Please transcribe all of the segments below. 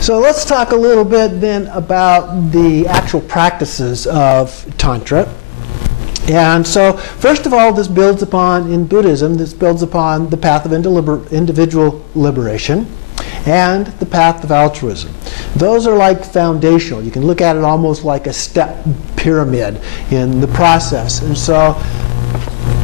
So let's talk a little bit then about the actual practices of Tantra. And so, first of all, this builds upon, in Buddhism, this builds upon the path of individual liberation and the path of altruism. Those are like foundational. You can look at it almost like a step pyramid in the process. And so,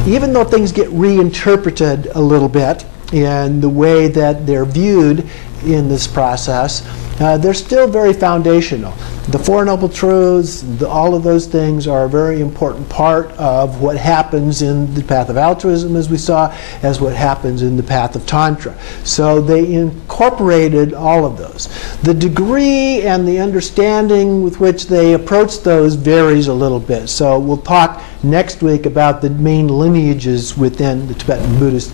even though things get reinterpreted a little bit in the way that they're viewed in this process, they're still very foundational. The Four Noble Truths, all of those things are a very important part of what happens in the path of altruism, as we saw, as what happens in the path of Tantra. So they incorporated all of those. The degree and the understanding with which they approach those varies a little bit. So we'll talk next week about the main lineages within the Tibetan Buddhist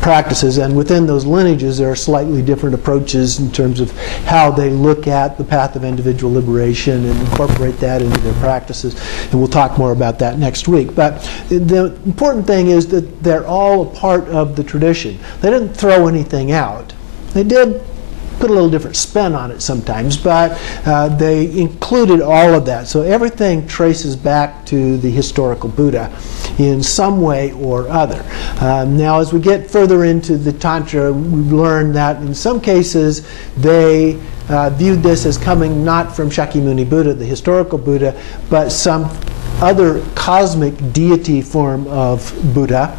practices, and within those lineages there are slightly different approaches in terms of how they look at the path of individual liberation and incorporate that into their practices, and we'll talk more about that next week. But the important thing is that they're all a part of the tradition. They didn't throw anything out. They did put a little different spin on it sometimes, but they included all of that. So everything traces back to the historical Buddha in some way or other. Now, as we get further into the Tantra, we've learned that in some cases they viewed this as coming not from Shakyamuni Buddha, the historical Buddha, but some other cosmic deity form of Buddha.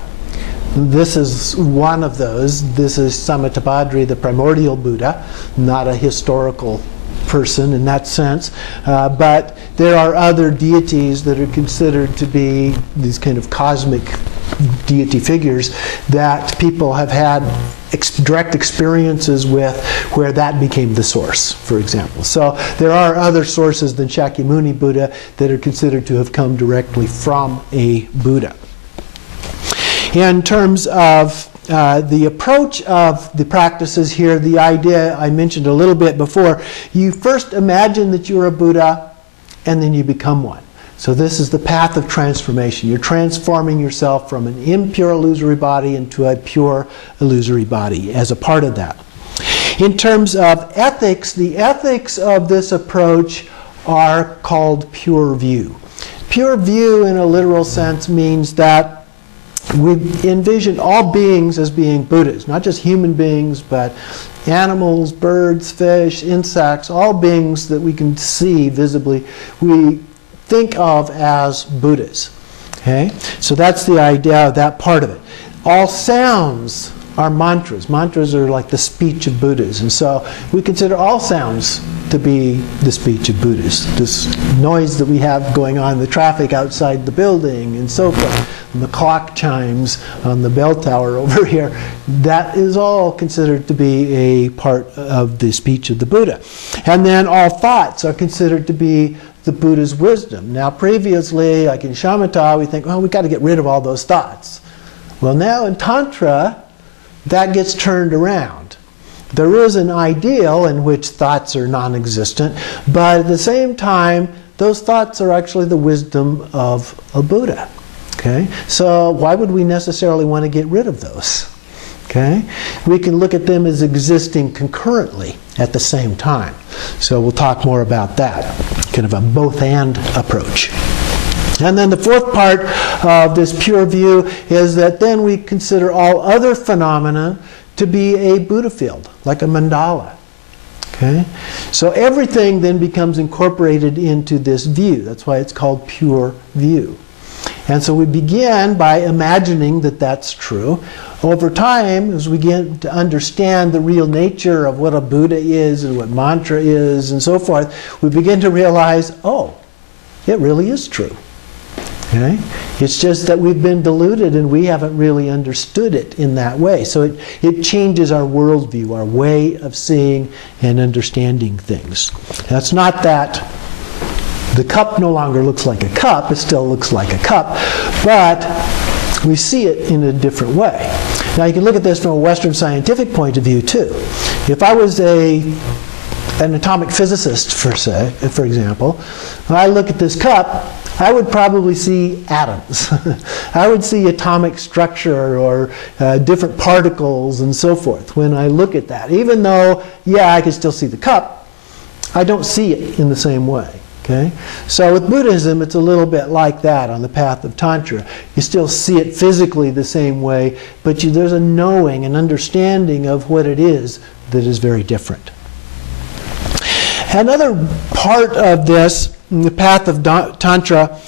This is one of those. This is Samittabhadri, the primordial Buddha, not a historical person in that sense. But there are other deities that are considered to be these kind of cosmic deity figures that people have had direct experiences with, where that became the source, for example. So there are other sources than Shakyamuni Buddha that are considered to have come directly from a Buddha. In terms of the approach of the practices here, the idea I mentioned a little bit before, you first imagine that you're a Buddha and then you become one. So this is the path of transformation. You're transforming yourself from an impure illusory body into a pure illusory body as a part of that. In terms of ethics, the ethics of this approach are called pure view. Pure view in a literal sense means that we envision all beings as being Buddhas, not just human beings, but animals, birds, fish, insects, all beings that we can see visibly, we think of as Buddhas. Okay? So that's the idea of that part of it. All sounds are mantras. Mantras are like the speech of Buddhas. And so we consider all sounds to be the speech of Buddhas. This noise that we have going on in the traffic outside the building and so forth, and the clock chimes on the bell tower over here, that is all considered to be a part of the speech of the Buddha. And then all thoughts are considered to be the Buddha's wisdom. Now previously, like in shamatha, we think, well, we've got to get rid of all those thoughts. Well, now in Tantra, that gets turned around. There is an ideal in which thoughts are non-existent, but at the same time, those thoughts are actually the wisdom of a Buddha. Okay? So why would we necessarily want to get rid of those? Okay? We can look at them as existing concurrently at the same time. So we'll talk more about that. Kind of a both-and approach. And then the fourth part of this pure view is that then we consider all other phenomena to be a Buddha field, like a mandala. Okay? So everything then becomes incorporated into this view. That's why it's called pure view. And so we begin by imagining that that's true. Over time, as we get to understand the real nature of what a Buddha is and what mantra is and so forth, we begin to realize, oh, it really is true. Okay? It's just that we've been deluded and we haven't really understood it in that way. So it changes our worldview, our way of seeing and understanding things. That's not that the cup no longer looks like a cup, it still looks like a cup, but we see it in a different way. Now you can look at this from a Western scientific point of view too. If I was an atomic physicist, for example, when I look at this cup, I would probably see atoms. I would see atomic structure or different particles and so forth when I look at that. Even though, yeah, I can still see the cup, I don't see it in the same way. Okay? So with Buddhism, it's a little bit like that on the path of Tantra. You still see it physically the same way, but there's a knowing, an understanding of what it is that is very different. Another part of this, the path of Tantra,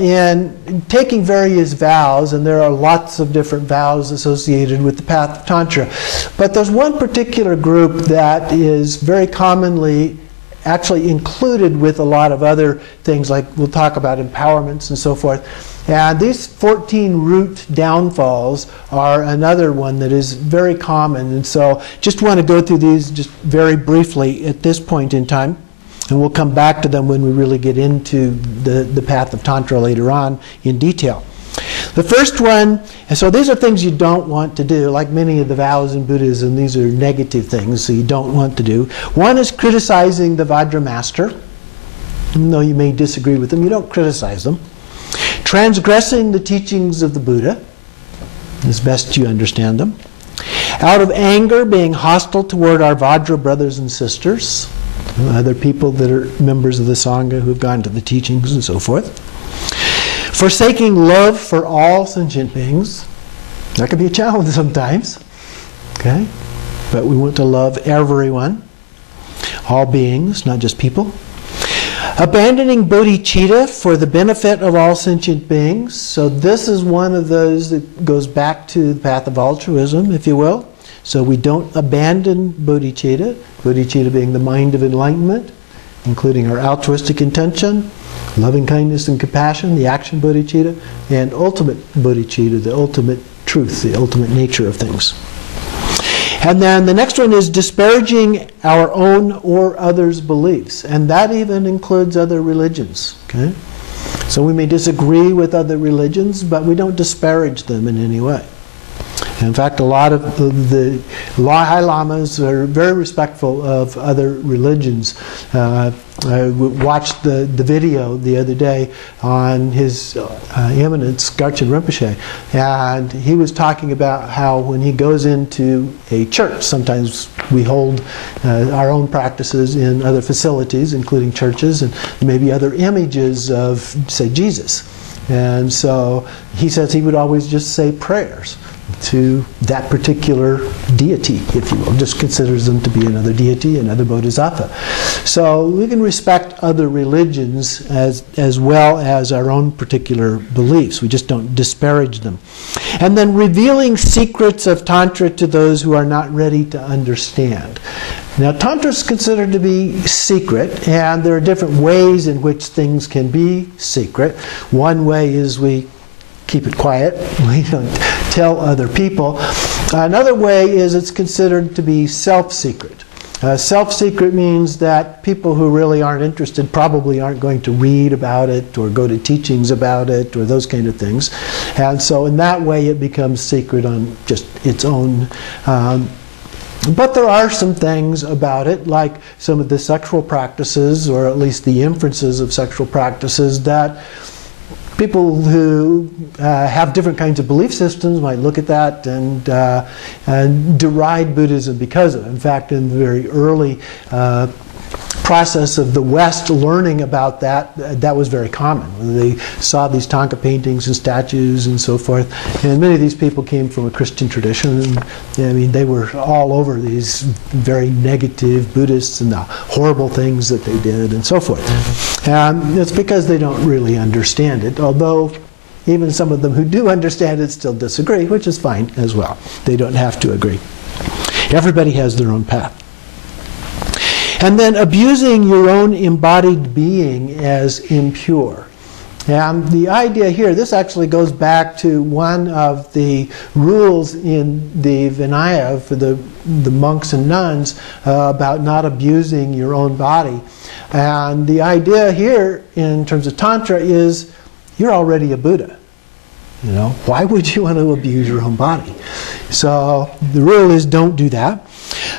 in taking various vows, and there are lots of different vows associated with the path of Tantra, but there's one particular group that is very commonly actually included with a lot of other things, like we'll talk about empowerments and so forth. And these 14 root downfalls are another one that is very common. And so just want to go through these just very briefly at this point in time. And we'll come back to them when we really get into the path of Tantra later on in detail. The first one, and so these are things you don't want to do. Like many of the vows in Buddhism, these are negative things, so you don't want to do. One is criticizing the Vajra master. Even though you may disagree with them, you don't criticize them. Transgressing the teachings of the Buddha, as best you understand them. Out of anger, being hostile toward our Vajra brothers and sisters, other people that are members of the Sangha who've gone to the teachings and so forth. Forsaking love for all sentient beings. That can be a challenge sometimes. Okay? But we want to love everyone. All beings, not just people. Abandoning bodhicitta for the benefit of all sentient beings. So this is one of those that goes back to the path of altruism, if you will. So we don't abandon bodhicitta. Bodhicitta being the mind of enlightenment, including our altruistic intention, loving kindness and compassion, the action bodhicitta, and ultimate bodhicitta, the ultimate truth, the ultimate nature of things. And then the next one is disparaging our own or others' beliefs. And that even includes other religions. Okay? So we may disagree with other religions, but we don't disparage them in any way. In fact, a lot of the High Lamas are very respectful of other religions. I watched the video the other day on His Eminence, Garchen Rinpoche, and he was talking about how when he goes into a church, sometimes we hold our own practices in other facilities, including churches, and maybe other images of, say, Jesus. And so he says he would always just say prayers to that particular deity, if you will. Just considers them to be another deity, another bodhisattva. So we can respect other religions as well as our own particular beliefs. We just don't disparage them. And then revealing secrets of Tantra to those who are not ready to understand. Now, Tantra is considered to be secret, and there are different ways in which things can be secret. One way is we keep it quiet. We don't tell other people. Another way is it's considered to be self-secret. Self-secret means that people who really aren't interested probably aren't going to read about it or go to teachings about it or those kind of things. And so in that way it becomes secret on just its own. But there are some things about it, like some of the sexual practices, or at least the inferences of sexual practices, that people who have different kinds of belief systems might look at that and deride Buddhism because of it. In fact, in the very early process of the West learning about that, that was very common. They saw these Thangka paintings and statues and so forth, and many of these people came from a Christian tradition. And, I mean, they were all over these very negative Buddhists and the horrible things that they did and so forth. And it's because they don't really understand it, although even some of them who do understand it still disagree, which is fine as well. They don't have to agree. Everybody has their own path. And then abusing your own embodied being as impure. And the idea here, this actually goes back to one of the rules in the Vinaya for the monks and nuns about not abusing your own body. And the idea here in terms of Tantra is you're already a Buddha. You know, why would you want to abuse your own body? So the rule is don't do that.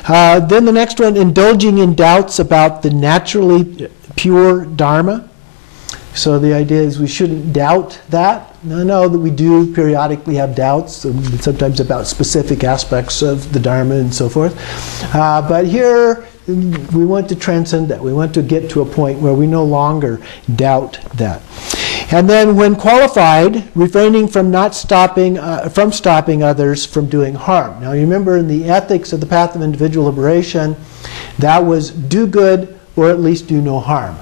Then the next one, indulging in doubts about the naturally pure Dharma. So the idea is we shouldn't doubt that. I know that we do periodically have doubts, sometimes about specific aspects of the Dharma and so forth. But here we want to transcend that. We want to get to a point where we no longer doubt that. And then when qualified, refraining from stopping others from doing harm. Now you remember in the ethics of the Path of Individual Liberation, that was do good or at least do no harm.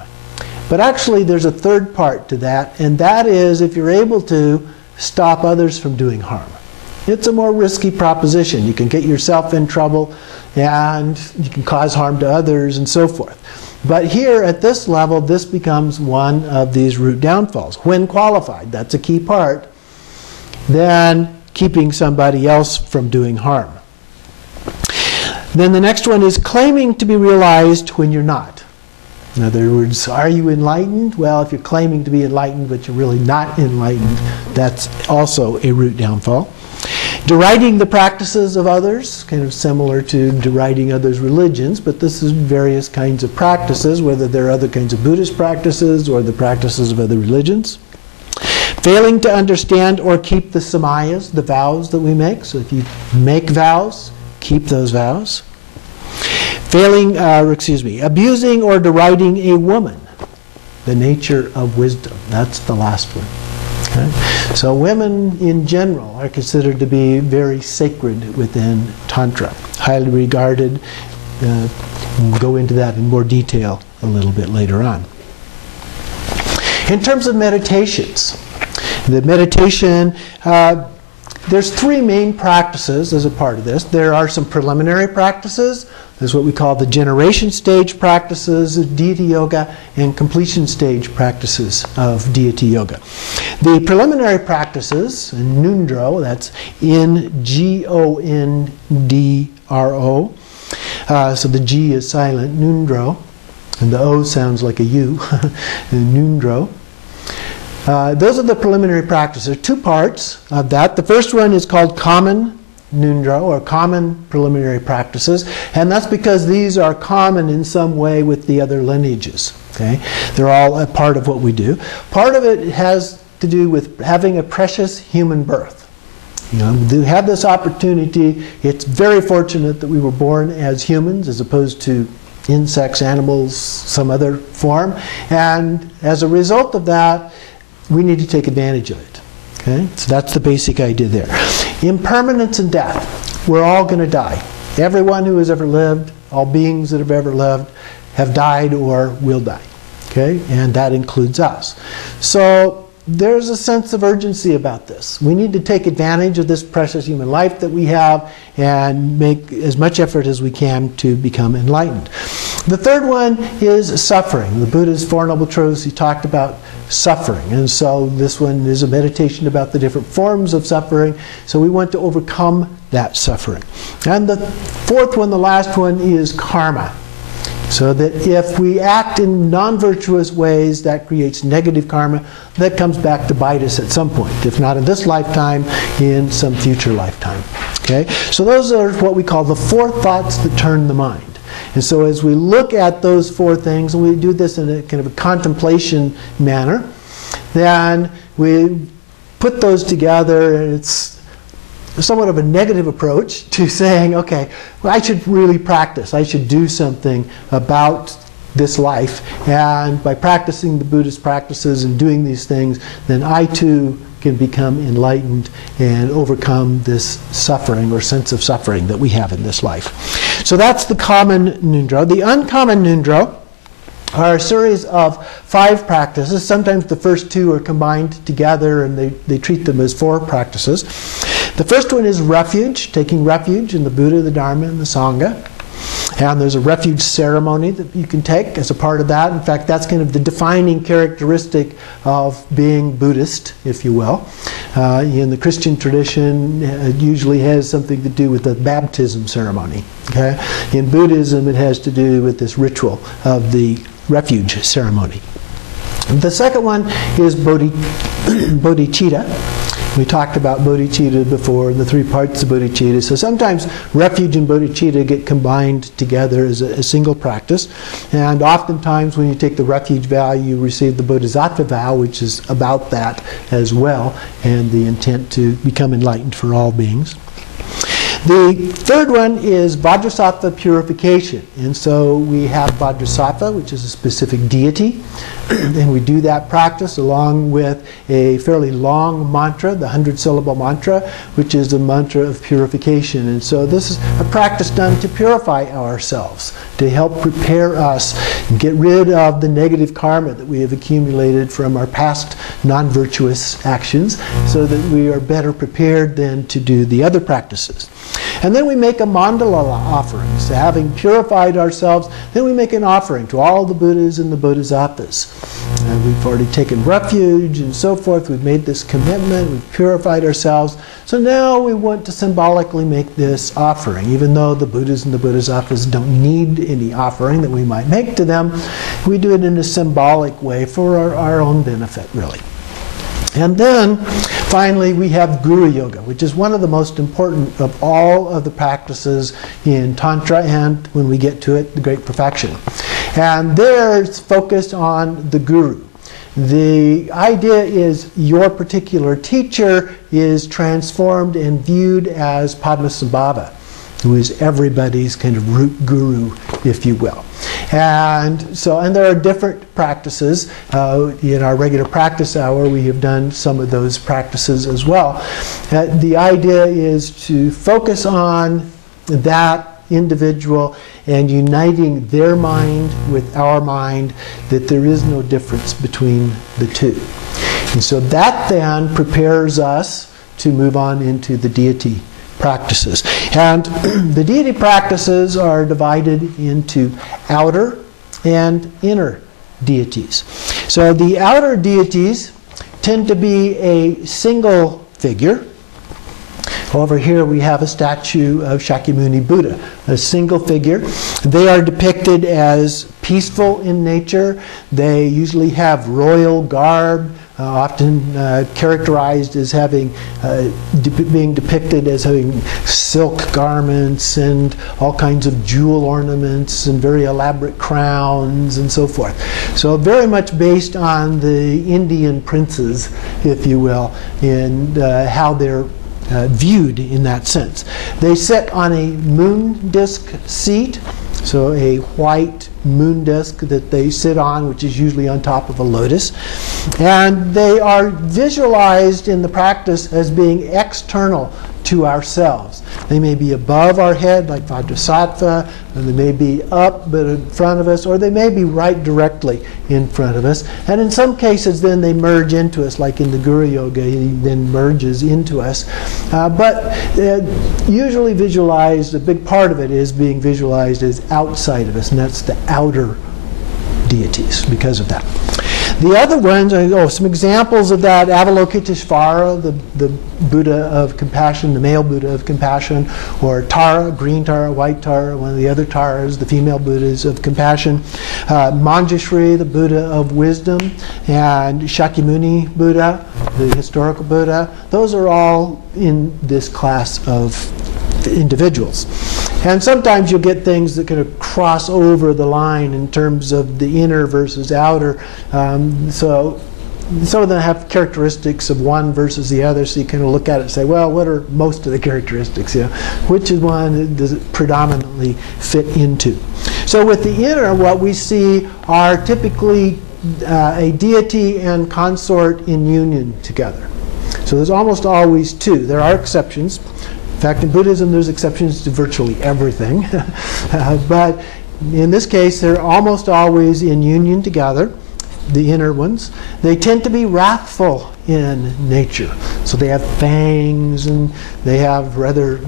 But actually there's a third part to that, and that is if you're able to stop others from doing harm. It's a more risky proposition. You can get yourself in trouble and you can cause harm to others and so forth. But here at this level, this becomes one of these root downfalls. When qualified, that's a key part, then keeping somebody else from doing harm. Then the next one is claiming to be realized when you're not. In other words, are you enlightened? Well, if you're claiming to be enlightened but you're really not enlightened, that's also a root downfall. Deriding the practices of others, kind of similar to deriding others' religions, but this is various kinds of practices, whether they're other kinds of Buddhist practices or the practices of other religions. Failing to understand or keep the samayas, the vows that we make. So if you make vows, keep those vows. Abusing or deriding a woman, the nature of wisdom. That's the last one. Okay? So women in general are considered to be very sacred within Tantra, highly regarded. We'll go into that in more detail a little bit later on. In terms of meditations, the meditation, there's three main practices as a part of this. There are some preliminary practices. There's what we call the generation stage practices of deity yoga and completion stage practices of deity yoga. The preliminary practices, Ngondro, that's Ngondro, so the G is silent, Ngondro, and the O sounds like a U, Ngondro. Those are the preliminary practices. There are two parts of that. The first one is called common Ngondro, or common preliminary practices, and that's because these are common in some way with the other lineages. Okay? They're all a part of what we do. Part of it has to do with having a precious human birth. You know, we have this opportunity. It's very fortunate that we were born as humans as opposed to insects, animals, some other form, and as a result of that, we need to take advantage of it. Okay? So that's the basic idea there. Impermanence and death. We're all going to die. Everyone who has ever lived, all beings that have ever lived, have died or will die. Okay? And that includes us. So there's a sense of urgency about this. We need to take advantage of this precious human life that we have and make as much effort as we can to become enlightened. The third one is suffering. The Buddha's Four Noble Truths, he talked about suffering. And so this one is a meditation about the different forms of suffering. So we want to overcome that suffering. And the fourth one, the last one, is karma. So that if we act in non-virtuous ways, that creates negative karma that comes back to bite us at some point. If not in this lifetime, in some future lifetime. Okay? So those are what we call the four thoughts that turn the mind. And so as we look at those four things, and we do this in a kind of a contemplation manner, then we put those together, and it's somewhat of a negative approach to saying, okay, well, I should really practice. I should do something about this life. And by practicing the Buddhist practices and doing these things, then I too can become enlightened and overcome this suffering or sense of suffering that we have in this life. So that's the common Ngondro. The uncommon Ngondro are a series of 5 practices. Sometimes the first 2 are combined together and they treat them as 4 practices. The first one is refuge, taking refuge in the Buddha, the Dharma, and the Sangha. And there's a refuge ceremony that you can take as a part of that. In fact, that's kind of the defining characteristic of being Buddhist, if you will. In the Christian tradition, it usually has something to do with the baptism ceremony. Okay? In Buddhism, it has to do with this ritual of the refuge ceremony. The second one is Bodhichitta. We talked about Bodhichitta before, the 3 parts of Bodhichitta. So sometimes refuge and Bodhichitta get combined together as a single practice. And oftentimes when you take the refuge vow, you receive the Bodhisattva vow, which is about that as well, and the intent to become enlightened for all beings. The third one is Vajrasattva purification. And so we have Vajrasattva, which is a specific deity. And we do that practice along with a fairly long mantra, the 100-syllable mantra, which is the mantra of purification. And so this is a practice done to purify ourselves, to help prepare us, get rid of the negative karma that we have accumulated from our past non-virtuous actions, so that we are better prepared then to do the other practices. And then we make a mandala offering. So having purified ourselves, then we make an offering to all the Buddhas and the Bodhisattvas. And we've already taken refuge and so forth. We've made this commitment. We've purified ourselves. So now we want to symbolically make this offering. Even though the Buddhas and the Bodhisattvas don't need any offering that we might make to them, we do it in a symbolic way for our own benefit, really. And then, finally, we have Guru Yoga, which is one of the most important of all of the practices in Tantra, and when we get to it, the Great Perfection. And there it's focused on the Guru. The idea is your particular teacher is transformed and viewed as Padmasambhava, who is everybody's kind of root guru, if you will. And there are different practices. In our regular practice hour, we have done some of those practices as well. The idea is to focus on that individual and uniting their mind with our mind, that there is no difference between the two. And so that then prepares us to move on into the deity practices. And the deity practices are divided into outer and inner deities. So the outer deities tend to be a single figure. Over here we have a statue of Shakyamuni Buddha, a single figure. They are depicted as peaceful in nature. They usually have royal garb, often characterized as having, being depicted as having silk garments and all kinds of jewel ornaments and very elaborate crowns and so forth. So very much based on the Indian princes, if you will, in how they're viewed in that sense. They sit on a moon disk seat, so a white moon disk that they sit on, which is usually on top of a lotus. And they are visualized in the practice as being external to ourselves. They may be above our head, like Vajrasattva, and they may be up but in front of us, or they may be right directly in front of us. And in some cases, then they merge into us, like in the Guru Yoga, he then merges into us. But usually visualized, a big part of it is being visualized as outside of us, and that's the outer deities because of that. The other ones are some examples of that. Avalokiteshvara, the Buddha of compassion, the male Buddha of compassion, or Tara, green Tara, white Tara, one of the other Taras, the female Buddhas of compassion. Manjushri, the Buddha of wisdom, and Shakyamuni Buddha, the historical Buddha. Those are all in this class of individuals. And sometimes you'll get things that kind of cross over the line in terms of the inner versus outer. So some of them have characteristics of one versus the other, so you kind of look at it and say, well, what are most of the characteristics? You know, which is one does it predominantly fit into? So with the inner, what we see are typically a deity and consort in union together. So there's almost always two. There are exceptions. In fact, in Buddhism, there's exceptions to virtually everything. But in this case, they're almost always in union together, the inner ones. They tend to be wrathful in nature. So they have fangs, and they have rather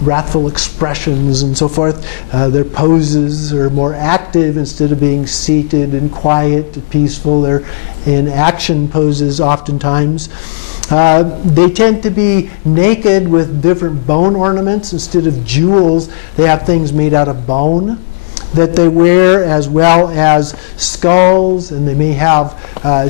wrathful expressions and so forth. Their poses are more active instead of being seated and quiet and peaceful. They're in action poses oftentimes. They tend to be naked with different bone ornaments. Instead of jewels, they have things made out of bone that they wear, as well as skulls, and they may have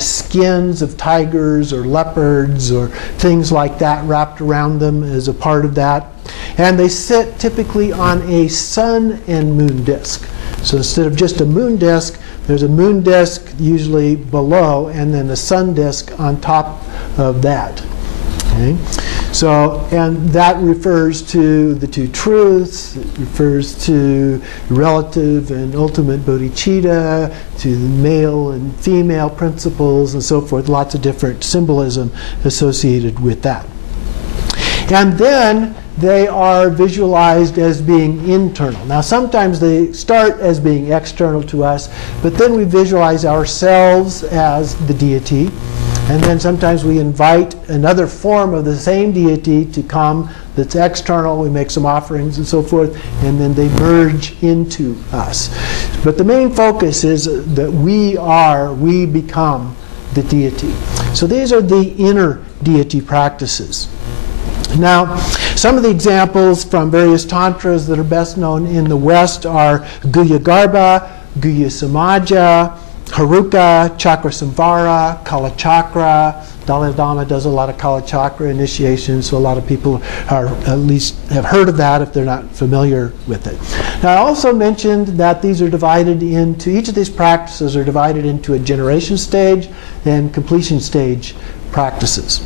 skins of tigers or leopards or things like that wrapped around them as a part of that. And they sit typically on a sun and moon disk. So instead of just a moon disk, there's a moon disk usually below, and then a sun disk on top of that. Okay? So, and that refers to the two truths, it refers to relative and ultimate bodhicitta, to the male and female principles and so forth, lots of different symbolism associated with that. And then they are visualized as being internal. Now sometimes they start as being external to us, but then we visualize ourselves as the deity. And then sometimes we invite another form of the same deity to come that's external. We make some offerings and so forth, and then they merge into us. But the main focus is that we become the deity. So these are the inner deity practices. Now, some of the examples from various tantras that are best known in the West are Guhya Garbha, Guhya Samaja, Haruka, Chakra Samvara, Kala Chakra. Dalai Lama does a lot of Kala Chakra initiation, so a lot of people are at least have heard of that if they're not familiar with it. Now, I also mentioned that these are divided into, each of these practices are divided into a generation stage and completion stage practices.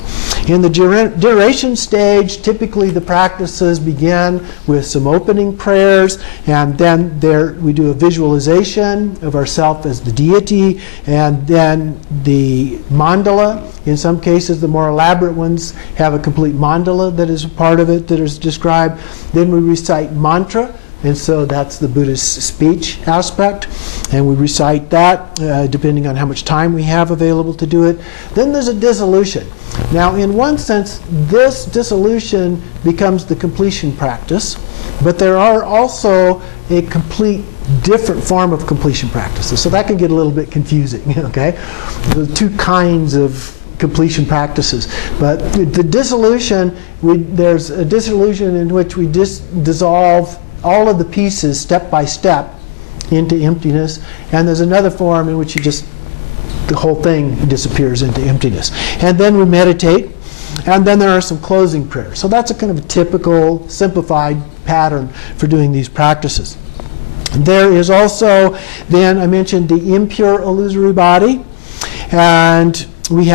In the generation stage, typically the practices begin with some opening prayers, and then we do a visualization of ourselves as the deity, and then the mandala. In some cases, the more elaborate ones have a complete mandala that is a part of it that is described. Then we recite mantra. And so that's the Buddhist speech aspect. And we recite that depending on how much time we have available to do it. Then there's a dissolution. Now, in one sense, this dissolution becomes the completion practice. But there are also a complete different form of completion practices. So that can get a little bit confusing, okay? There are two kinds of completion practices. But the dissolution, there's a dissolution in which we dissolve all of the pieces step by step into emptiness, and there's another form in which the whole thing disappears into emptiness. And then we meditate, and then there are some closing prayers. So that's a kind of a typical simplified pattern for doing these practices. There is also, then I mentioned the impure illusory body, and we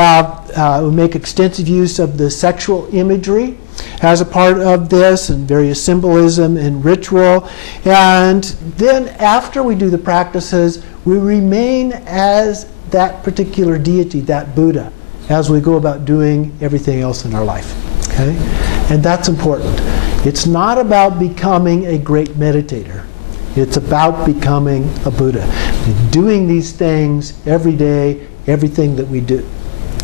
make extensive use of the sexual imagery as a part of this, and various symbolism and ritual. And then after we do the practices, we remain as that particular deity, that Buddha, as we go about doing everything else in our life. Okay? And that's important. It's not about becoming a great meditator. It's about becoming a Buddha. Doing these things every day, everything that we do.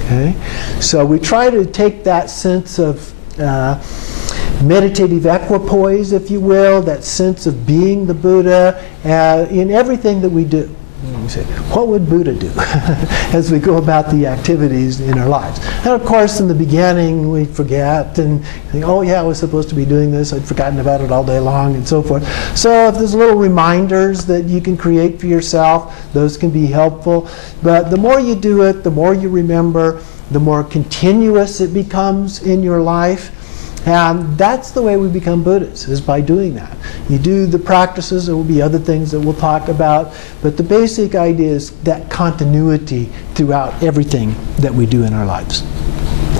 Okay? So we try to take that sense of meditative equipoise, if you will, that sense of being the Buddha in everything that we do. We say, what would Buddha do as we go about the activities in our lives? And of course, in the beginning, we forget and think, oh yeah, I was supposed to be doing this. I'd forgotten about it all day long and so forth. So if there's little reminders that you can create for yourself, those can be helpful. But the more you do it, the more you remember, the more continuous it becomes in your life. And that's the way we become Buddhas, is by doing that. You do the practices, there will be other things that we'll talk about, but the basic idea is that continuity throughout everything that we do in our lives.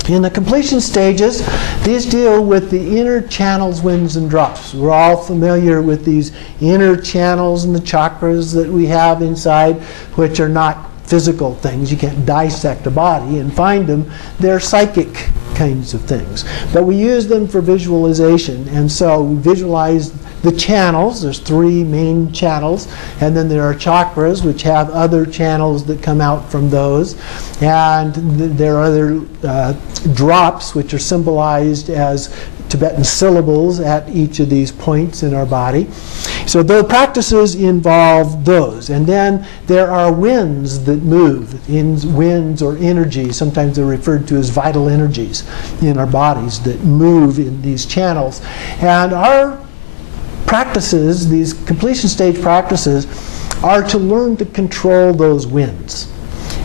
In the completion stages, these deal with the inner channels, winds, and drops. We're all familiar with these inner channels and the chakras that we have inside, which are not physical things. You can't dissect a body and find them. They're psychic kinds of things. But we use them for visualization. And so we visualize the channels. There's three main channels. And then there are chakras, which have other channels that come out from those. And there are other drops, which are symbolized as Tibetan syllables at each of these points in our body. So the practices involve those. And then there are winds that move, winds or energies. Sometimes they're referred to as vital energies in our bodies that move in these channels. And our practices, these completion stage practices, are to learn to control those winds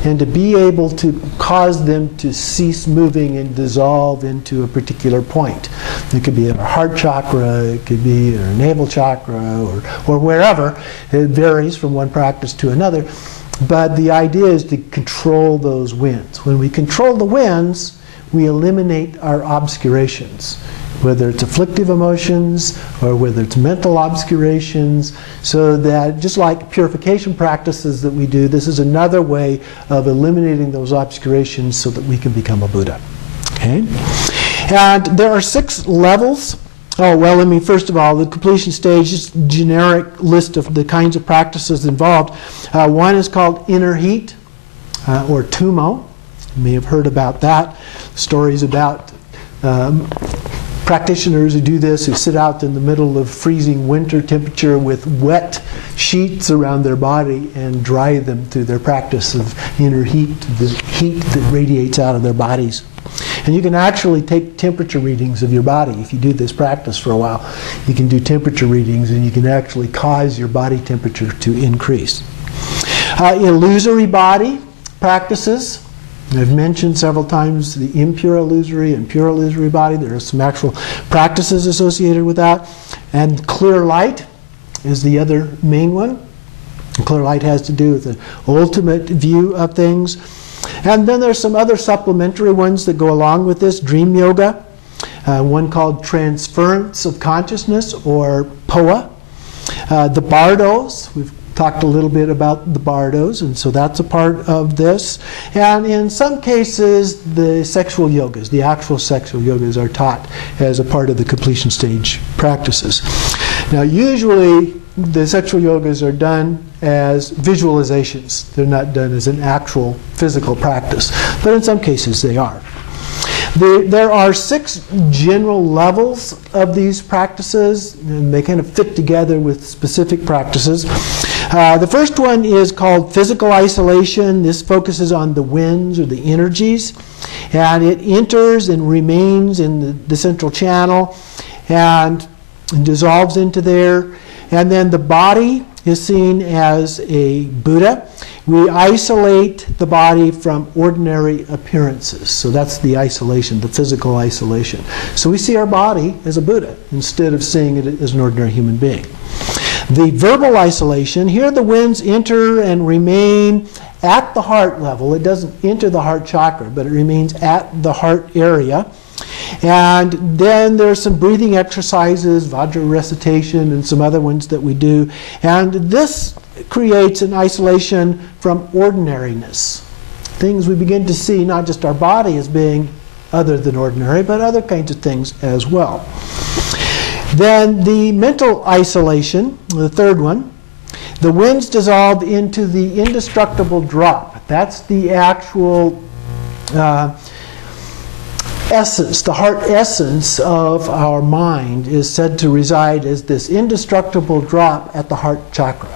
and to be able to cause them to cease moving and dissolve into a particular point. It could be our heart chakra, it could be our navel chakra, or wherever. It varies from one practice to another. But the idea is to control those winds. When we control the winds, we eliminate our obscurations, whether it's afflictive emotions or whether it's mental obscurations, so that just like purification practices that we do, this is another way of eliminating those obscurations so that we can become a Buddha. Okay? And there are 6 levels. Oh, well, let me, first of all, the completion stage is a generic list of the kinds of practices involved. One is called inner heat, or tumo. You may have heard about that. Stories about practitioners who do this, who sit out in the middle of freezing winter temperature with wet sheets around their body and dry them through their practice of inner heat, the heat that radiates out of their bodies. And you can actually take temperature readings of your body. If you do this practice for a while, you can do temperature readings and you can actually cause your body temperature to increase. Illusory body practices. I've mentioned several times the impure illusory and pure illusory body. There are some actual practices associated with that. And clear light is the other main one. Clear light has to do with the ultimate view of things. And then there's some other supplementary ones that go along with this. Dream yoga, one called Transference of Consciousness, or POA. The bardos, we've talked a little bit about the bardos, and so that's a part of this. And in some cases, the sexual yogas, the actual sexual yogas, are taught as a part of the completion stage practices. Now, usually the sexual yogas are done as visualizations. They're not done as an actual physical practice, but in some cases they are. There are 6 general levels of these practices, and they kind of fit together with specific practices. The first one is called physical isolation. This focuses on the winds or the energies, and it enters and remains in the central channel and dissolves into there. And then the body is seen as a Buddha. We isolate the body from ordinary appearances. So that's the isolation, the physical isolation. So we see our body as a Buddha instead of seeing it as an ordinary human being. The verbal isolation, here the winds enter and remain at the heart level. It doesn't enter the heart chakra, but it remains at the heart area. And then there's some breathing exercises, Vajra recitation, and some other ones that we do. And this creates an isolation from ordinariness. Things we begin to see, not just our body as being other than ordinary, but other kinds of things as well. Then the mental isolation, the third one, the winds dissolve into the indestructible drop. That's the actual essence, the heart essence of our mind is said to reside as this indestructible drop at the heart chakra.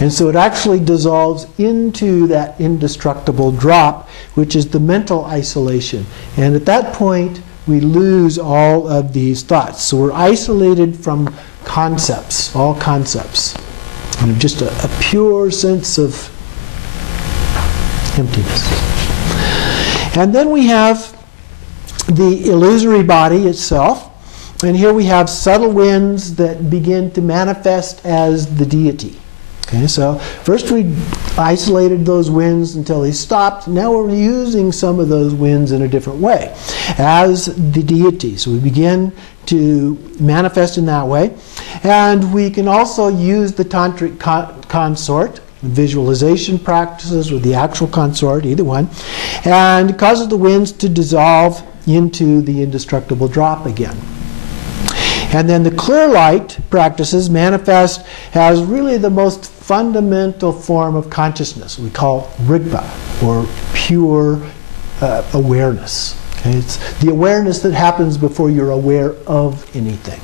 And so it actually dissolves into that indestructible drop, which is the mental isolation. And at that point, we lose all of these thoughts. So we're isolated from concepts, all concepts. And just a pure sense of emptiness. And then we have the illusory body itself. And here we have subtle winds that begin to manifest as the deity. Okay, so first we isolated those winds until they stopped. Now we're using some of those winds in a different way as the deity. So we begin to manifest in that way. And we can also use the tantric consort, visualization practices, or the actual consort, either one. And it causes the winds to dissolve into the indestructible drop again. And then the clear light practices manifest as really the most fundamental form of consciousness. We call rigpa, or pure awareness. Okay? It's the awareness that happens before you're aware of anything.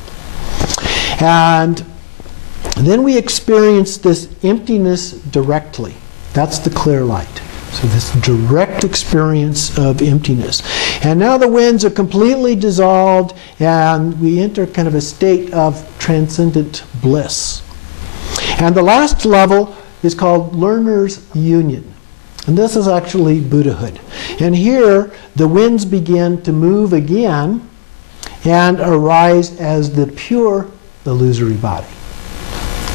And then we experience this emptiness directly. That's the clear light. So this direct experience of emptiness. And now the winds are completely dissolved and we enter kind of a state of transcendent bliss. And the last level is called learner's union. And this is actually Buddhahood. And here the winds begin to move again and arise as the pure illusory body.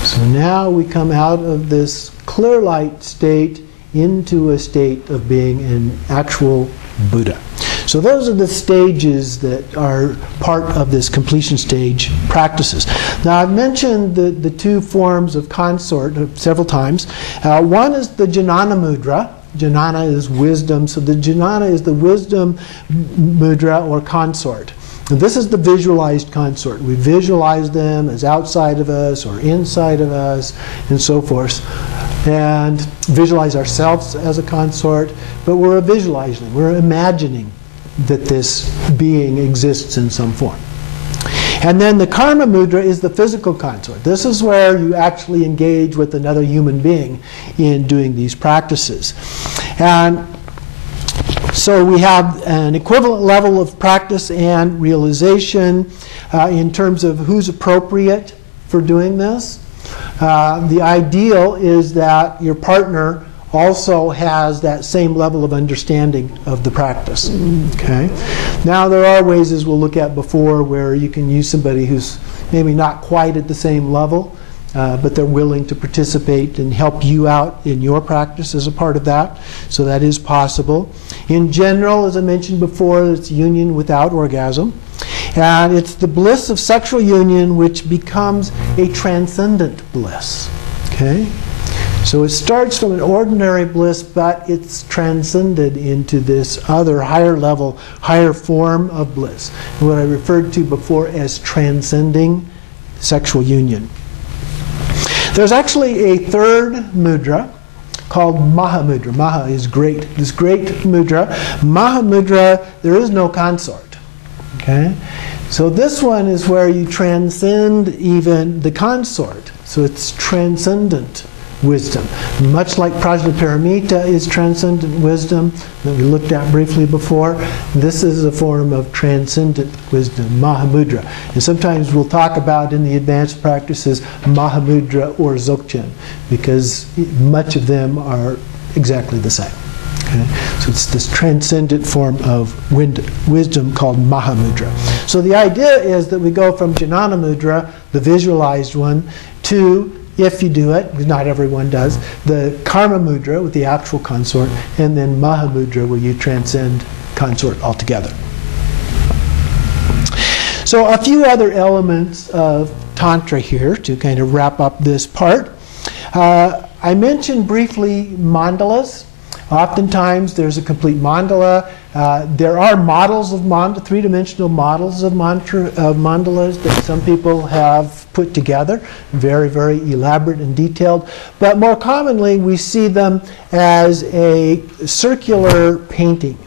So now we come out of this clear light state into a state of being an actual Buddha. So those are the stages that are part of this completion stage practices. Now I've mentioned the two forms of consort several times. One is the Janana Mudra. Janana is wisdom, so the Janana is the wisdom mudra or consort. And this is the visualized consort. We visualize them as outside of us or inside of us and so forth. And visualize ourselves as a consort, but we're visualizing, we're imagining that this being exists in some form. And then the Karma Mudra is the physical consort. This is where you actually engage with another human being in doing these practices. And so we have an equivalent level of practice and realization in terms of who's appropriate for doing this. The ideal is that your partner also has that same level of understanding of the practice. Okay. Now there are ways, as we'll look at before, where you can use somebody who's maybe not quite at the same level, but they're willing to participate and help you out in your practice as a part of that. So that is possible. In general, as I mentioned before, it's union without orgasm. And it's the bliss of sexual union which becomes a transcendent bliss. Okay? So it starts from an ordinary bliss, but it's transcended into this other higher level, higher form of bliss. What I referred to before as transcending sexual union. There's actually a third mudra called Maha Mudra. Maha is great. This great mudra. Maha Mudra, there is no consort. Okay? So this one is where you transcend even the consort. So it's transcendent wisdom. Much like Prajnaparamita is transcendent wisdom that we looked at briefly before, this is a form of transcendent wisdom, Mahamudra. And sometimes we'll talk about in the advanced practices Mahamudra or Dzogchen, because much of them are exactly the same. Okay? So it's this transcendent form of wisdom called Mahamudra. So the idea is that we go from Janana Mudra, the visualized one, to, if you do it, because not everyone does, the Karma Mudra with the actual consort, and then Maha Mudra where you transcend consort altogether. So a few other elements of Tantra here to kind of wrap up this part. I mentioned briefly mandalas. Oftentimes there's a complete mandala. There are models of mandala, three-dimensional models of mandalas that some people have put together, very, very elaborate and detailed. But more commonly we see them as a circular painting,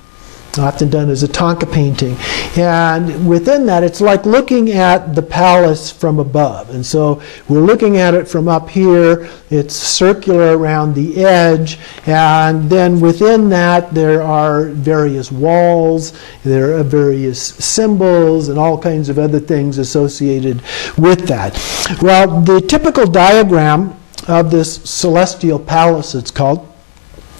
often done as a Thangka painting. And within that, it's like looking at the palace from above. And so we're looking at it from up here. It's circular around the edge. And then within that, there are various walls. There are various symbols and all kinds of other things associated with that. Well, the typical diagram of this celestial palace, it's called,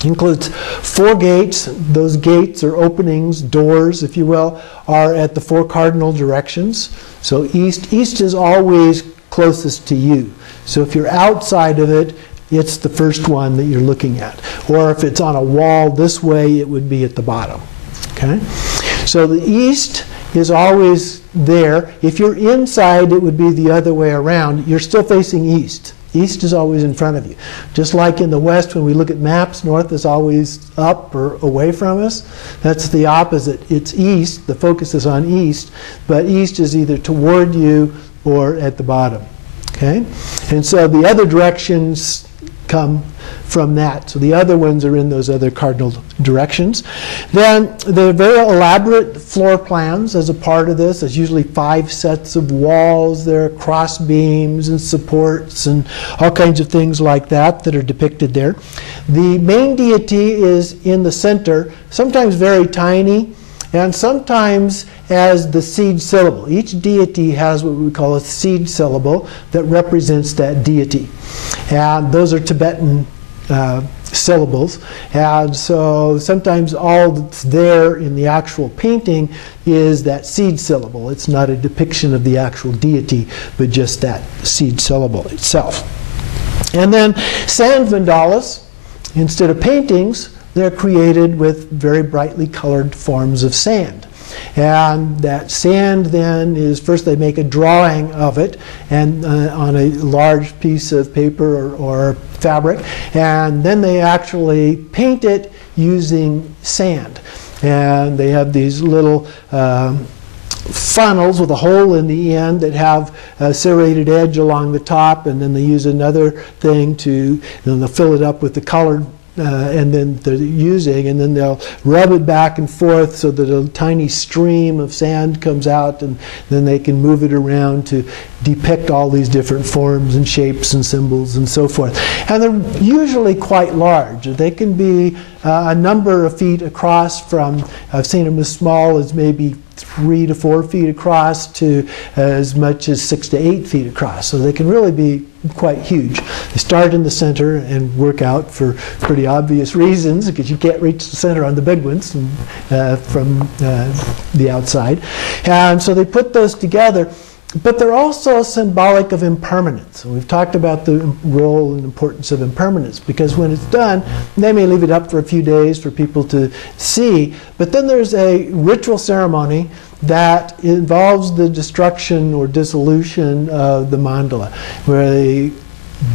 includes 4 gates. Those gates or openings, doors, if you will, are at the 4 cardinal directions. So east is always closest to you. So if you're outside of it, it's the first one that you're looking at. Or if it's on a wall this way, it would be at the bottom. Okay? So the east is always there. If you're inside, it would be the other way around. You're still facing east. East is always in front of you. Just like in the West, when we look at maps, north is always up or away from us. That's the opposite. It's east. The focus is on east, but east is either toward you or at the bottom. Okay? And so the other directions come from that. So the other ones are in those other cardinal directions. Then there are very elaborate floor plans as a part of this. There's usually 5 sets of walls. There are cross beams and supports and all kinds of things like that that are depicted there. The main deity is in the center, sometimes very tiny, and sometimes as the seed syllable. Each deity has what we call a seed syllable that represents that deity. And those are Tibetan syllables. And so sometimes all that's there in the actual painting is that seed syllable. It's not a depiction of the actual deity, but just that seed syllable itself. And then sand mandalas, instead of paintings, they're created with very brightly colored forms of sand. And that sand then is, first they make a drawing of it and on a large piece of paper or fabric, and then they actually paint it using sand. And they have these little funnels with a hole in the end that have a serrated edge along the top, and then they use another thing to, they'll fill it up with the colored and then they're using, and then they'll rub it back and forth so that a tiny stream of sand comes out, and then they can move it around to depict all these different forms and shapes and symbols and so forth. And they're usually quite large. They can be a number of feet across, from, I've seen them as small as maybe 3 to 4 feet across to as much as 6 to 8 feet across. So they can really be quite huge. They start in the center and work out for pretty obvious reasons, because you can't reach the center on the big ones from the outside. And so they put those together. But they're also symbolic of impermanence. We've talked about the role and importance of impermanence, because when it's done, they may leave it up for a few days for people to see, but then there's a ritual ceremony that involves the destruction or dissolution of the mandala, where they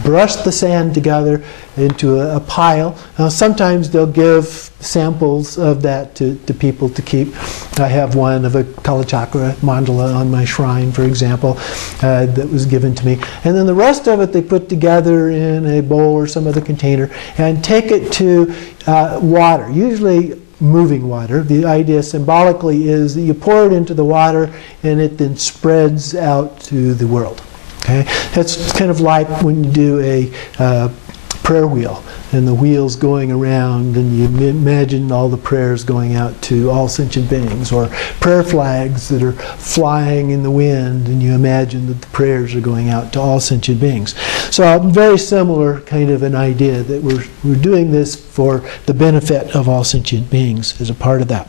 brush the sand together into a pile. Now, sometimes they'll give samples of that to people to keep. I have one of a Kalachakra mandala on my shrine, for example, that was given to me. And then the rest of it they put together in a bowl or some other container and take it to water, usually moving water. The idea symbolically is that you pour it into the water and it then spreads out to the world. Okay? It's kind of like when you do a prayer wheel, and the wheel's going around, and you imagine all the prayers going out to all sentient beings, or prayer flags that are flying in the wind, and you imagine that the prayers are going out to all sentient beings. So very similar kind of an idea that we're doing this for the benefit of all sentient beings as a part of that.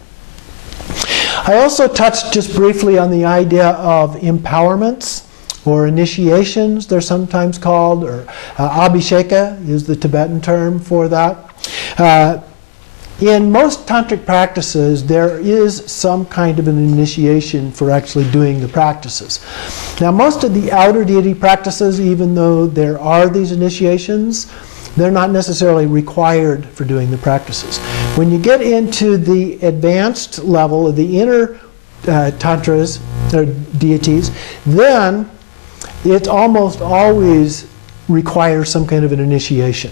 I also touched just briefly on the idea of empowerments, or initiations, they're sometimes called, or abhisheka is the Tibetan term for that. In most tantric practices, there is some kind of an initiation for actually doing the practices. Now, most of the outer deity practices, even though there are these initiations, they're not necessarily required for doing the practices. When you get into the advanced level of the inner tantras, or deities, then it almost always requires some kind of an initiation.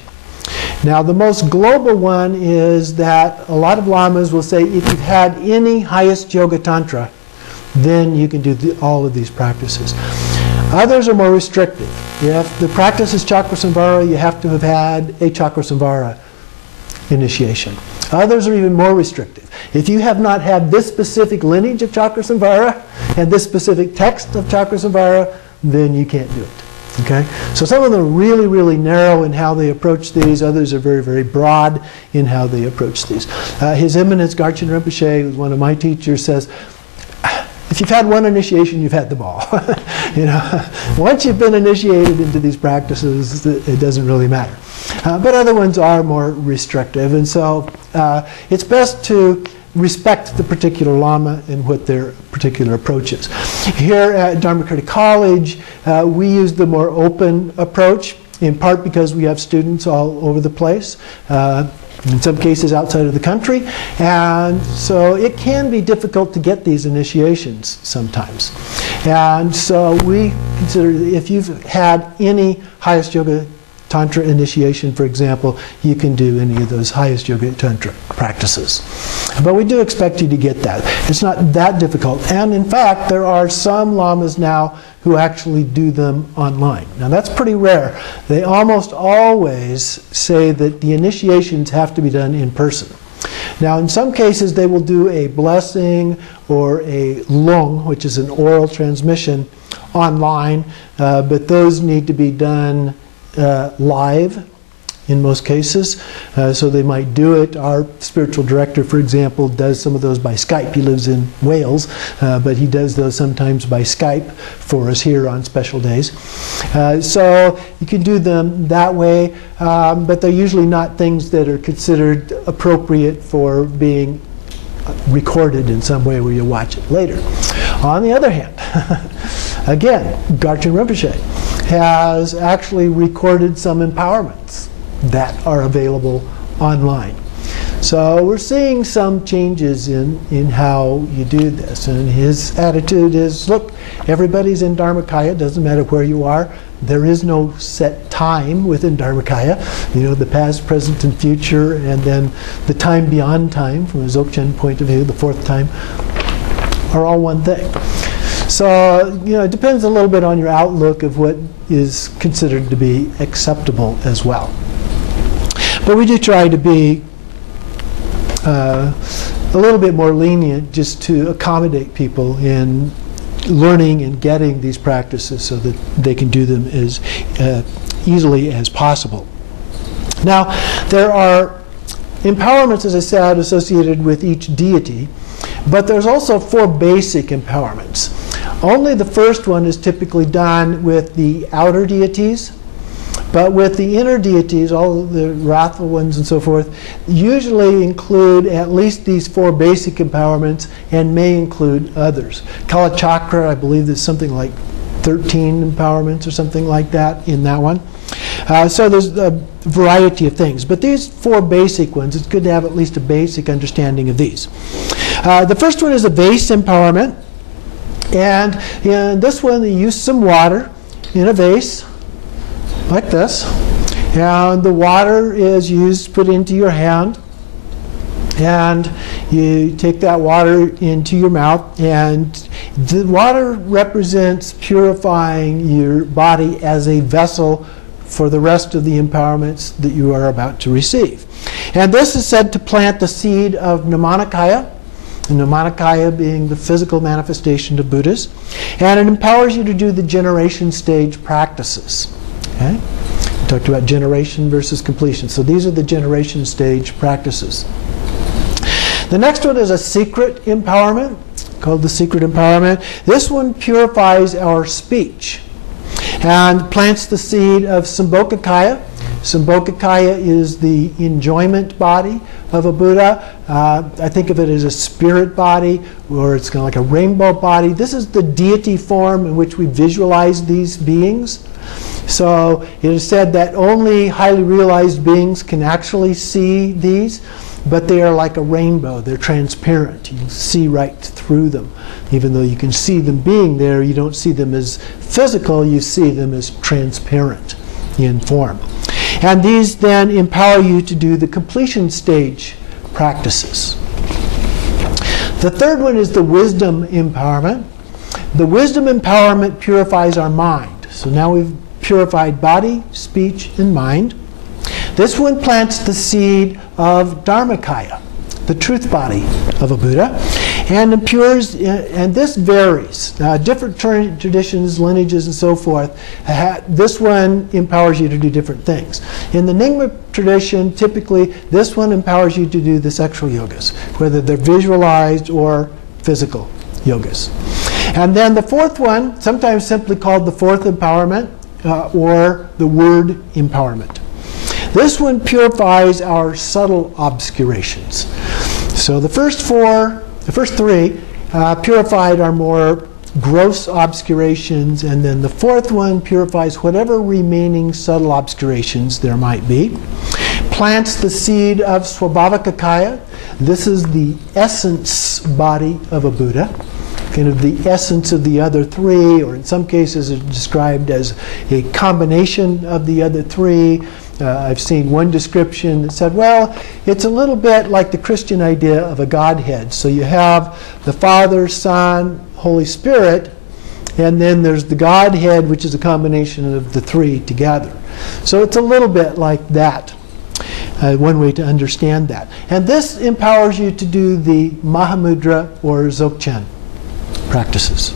Now, the most global one is that a lot of lamas will say, if you've had any highest yoga tantra, then you can do all of these practices. Others are more restrictive. If the practice is Chakrasamvara, you have to have had a Chakrasamvara initiation. Others are even more restrictive. If you have not had this specific lineage of Chakrasamvara and this specific text of Chakrasamvara, then you can't do it. Okay? So some of them are really, really narrow in how they approach these. Others are very, very broad in how they approach these. His Eminence Garchen Rinpoche, who's one of my teachers, says, if you've had one initiation, you've had them all. You know, once you've been initiated into these practices, it doesn't really matter. But other ones are more restrictive, and so it's best to respect the particular lama and what their particular approach is. Here at Dharmakirti College, we use the more open approach, in part because we have students all over the place, in some cases outside of the country, and so it can be difficult to get these initiations sometimes. And so we consider, if you've had any highest yoga Tantra initiation, for example, you can do any of those highest yoga Tantra practices. But we do expect you to get that. It's not that difficult. And in fact, there are some lamas now who actually do them online. Now that's pretty rare. They almost always say that the initiations have to be done in person. Now in some cases they will do a blessing or a lung, which is an oral transmission, online, but those need to be done live in most cases. So they might do it. Our spiritual director, for example, does some of those by Skype. He lives in Wales, but he does those sometimes by Skype for us here on special days. So you can do them that way, but they're usually not things that are considered appropriate for being recorded in some way where you watch it later. On the other hand, again, Garchen Rinpoche has actually recorded some empowerments that are available online. So we're seeing some changes in how you do this. And his attitude is, look, everybody's in Dharmakaya. It doesn't matter where you are. There is no set time within Dharmakaya. You know, the past, present, and future, and then the time beyond time, from a Dzogchen point of view, the fourth time, are all one thing. So, you know, it depends a little bit on your outlook of what is considered to be acceptable as well. But we do try to be a little bit more lenient just to accommodate people in learning and getting these practices so that they can do them as easily as possible. Now, there are empowerments, as I said, associated with each deity, but there's also 4 basic empowerments. Only the first one is typically done with the outer deities, but with the inner deities, all of the wrathful ones and so forth, usually include at least these 4 basic empowerments and may include others. Kala Chakra, I believe there's something like 13 empowerments or something like that in that one. So there's a variety of things. But these 4 basic ones, it's good to have at least a basic understanding of these. The first one is a vase empowerment. And in this one, you use some water in a vase, like this. And the water is used, put into your hand. And you take that water into your mouth. And the water represents purifying your body as a vessel for the rest of the empowerments that you are about to receive. And this is said to plant the seed of Nirmanakaya. Nirmanakaya being the physical manifestation of Buddhas. And it empowers you to do the generation stage practices. Okay? We talked about generation versus completion. So these are the generation stage practices. The next one is a secret empowerment, called the secret empowerment. This one purifies our speech and plants the seed of Sambhogakaya. Sambhogakaya is the enjoyment body of a Buddha. I think of it as a spirit body, or it's kind of like a rainbow body. This is the deity form in which we visualize these beings. So it is said that only highly realized beings can actually see these, but they are like a rainbow. They're transparent. You can see right through them. Even though you can see them being there, you don't see them as physical, you see them as transparent in form. And these then empower you to do the completion stage practices. The third one is the wisdom empowerment. The wisdom empowerment purifies our mind. So now we've purified body, speech, and mind. This one plants the seed of Dharmakaya, the truth body of a Buddha, and impures, and this varies. Different traditions, lineages, and so forth, this one empowers you to do different things. In the Nyingma tradition, typically, this one empowers you to do the sexual yogas, whether they're visualized or physical yogas. And then the fourth one, sometimes simply called the fourth empowerment, or the word empowerment. This one purifies our subtle obscurations. So the first three purified our more gross obscurations, and then the fourth one purifies whatever remaining subtle obscurations there might be. Plants the seed of Swabhavakakaya. This is the essence body of a Buddha, kind of the essence of the other three, or in some cases it's described as a combination of the other three. I've seen one description that said, well, it's a little bit like the Christian idea of a Godhead. So you have the Father, Son, Holy Spirit, and then there's the Godhead, which is a combination of the three together. So it's a little bit like that, one way to understand that. And this empowers you to do the Mahamudra or Dzogchen practices.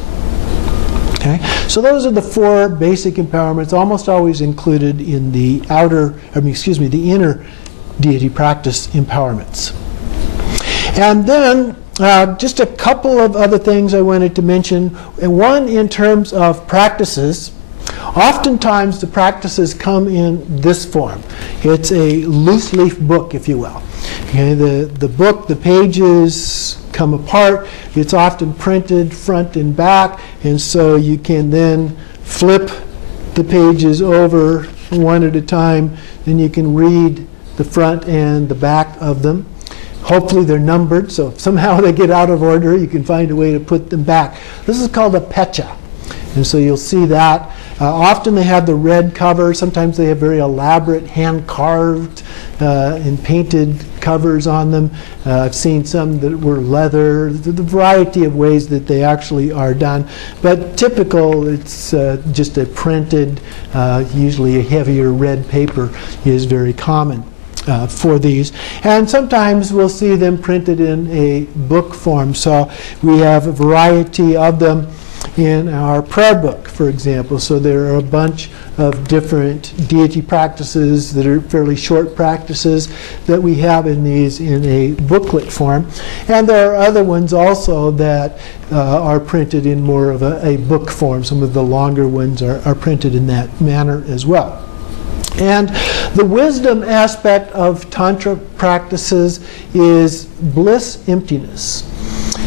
Okay? So those are the 4 basic empowerments, almost always included in the the inner deity practice empowerments. And then just a couple of other things I wanted to mention. And one, in terms of practices, oftentimes the practices come in this form. It's a loose leaf book, if you will. Okay, the book, the pages come apart. It's often printed front and back, and so you can then flip the pages over one at a time, and you can read the front and the back of them. Hopefully they're numbered, so if somehow they get out of order, you can find a way to put them back. This is called a pecha, and so you'll see that. Often they have the red cover. Sometimes they have very elaborate hand-carved and painted covers on them. I've seen some that were leather, the variety of ways that they actually are done. But typical, it's just a printed, usually a heavier red paper is very common for these. And sometimes we'll see them printed in a book form. So we have a variety of them in our prayer book, for example. So there are a bunch of different deity practices that are fairly short practices that we have in these in a booklet form. And there are other ones also that are printed in more of a book form. Some of the longer ones are printed in that manner as well. And the wisdom aspect of Tantra practices is bliss emptiness.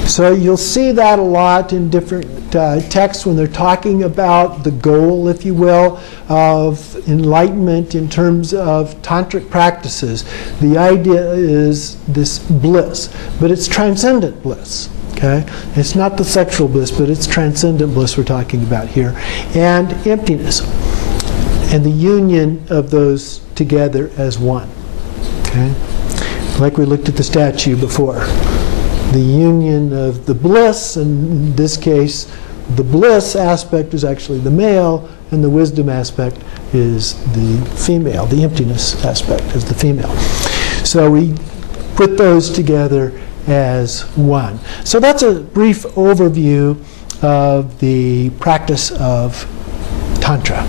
So you'll see that a lot in different texts when they're talking about the goal, if you will, of enlightenment in terms of tantric practices. The idea is this bliss, but it's transcendent bliss. Okay? It's not the sexual bliss, but it's transcendent bliss we're talking about here. And emptiness. And the union of those together as one. Okay? Like we looked at the statue before. The union of the bliss, and in this case, the bliss aspect is actually the male, and the wisdom aspect is the female. The emptiness aspect is the female. So we put those together as one. So that's a brief overview of the practice of Tantra.